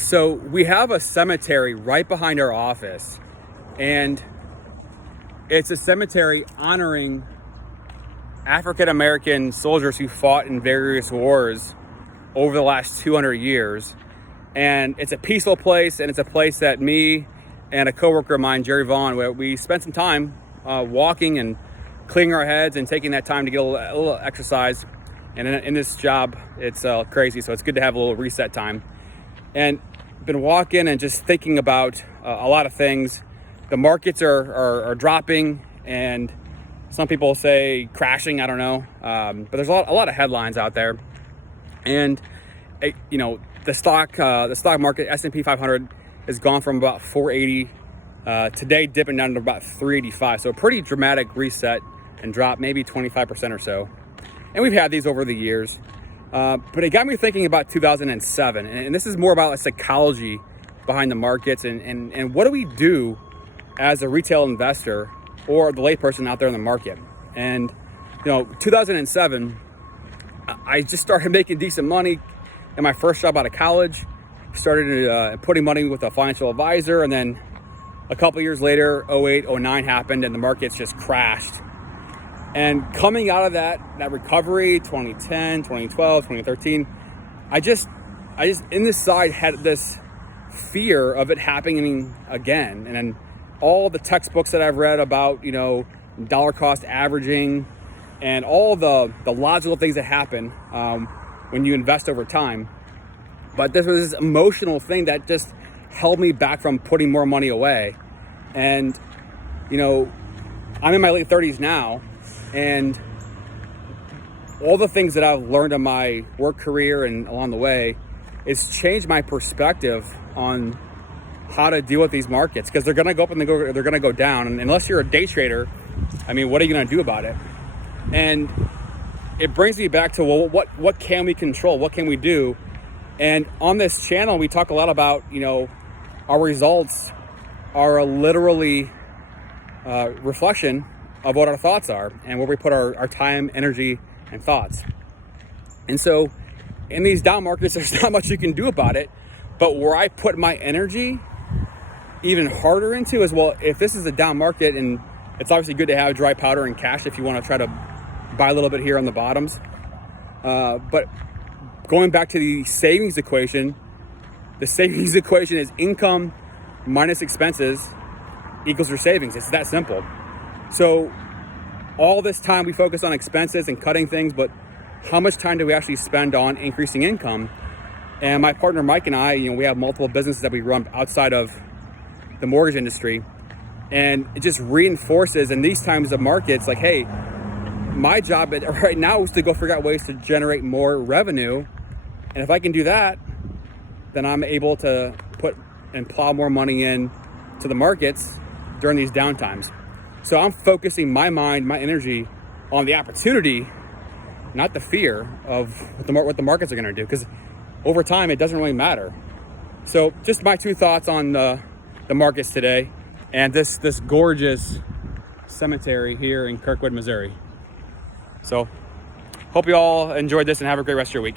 So we have a cemetery right behind our office, and it's a cemetery honoring African American soldiers who fought in various wars over the last 200 years. And it's a peaceful place, and it's a place that me and a coworker of mine, Jerry Vaughn, where we spent some time walking and cleaning our heads and taking that time to get a little exercise. And in this job, it's crazy, so it's good to have a little reset time. And been walking and just thinking about a lot of things. The markets are dropping, and some people say crashing. I don't know, but there's a lot of headlines out there. And the stock market, S&P 500, has gone from about 480 today, dipping down to about 385. So a pretty dramatic reset and drop, maybe 25% or so. And we've had these over the years. But it got me thinking about 2007, and this is more about psychology behind the markets and what do we do as a retail investor or the layperson out there in the market. And 2007, I just started making decent money in my first job out of college. Started putting money with a financial advisor, and then a couple years later, 08, 09 happened, and the markets just crashed. And coming out of that recovery, 2010, 2012, 2013, I just in this side had this fear of it happening again. And then all the textbooks that I've read about, dollar cost averaging and all the logical things that happen when you invest over time. But this was this emotional thing that just held me back from putting more money away. And, I'm in my late 30s now. And all the things that I've learned in my work career and along the way, it's changed my perspective on how to deal with these markets, because they're going to go up and they're going to go down. And unless you're a day trader, what are you going to do about it? And it brings me back to, well, what can we control? What can we do? And on this channel, we talk a lot about, our results are literally reflection of what our thoughts are and where we put our time, energy, and thoughts. And so in these down markets, there's not much you can do about it. But where I put my energy even harder into is, well, if this is a down market, and it's obviously good to have dry powder and cash if you want to try to buy a little bit here on the bottoms. But going back to the savings equation is income minus expenses equals your savings. It's that simple. So all this time we focus on expenses and cutting things, but how much time do we actually spend on increasing income? And my partner Mike and I, we have multiple businesses that we run outside of the mortgage industry, and it just reinforces in these times of markets, like, hey, my job right now is to go figure out ways to generate more revenue. And if I can do that, then I'm able to put and plow more money in to the markets during these downtimes. So I'm focusing my mind, my energy on the opportunity, not the fear of what the markets are going to do, because over time it doesn't really matter. So just my two thoughts on the markets today and this gorgeous cemetery here in Kirkwood, Missouri. So hope you all enjoyed this and have a great rest of your week.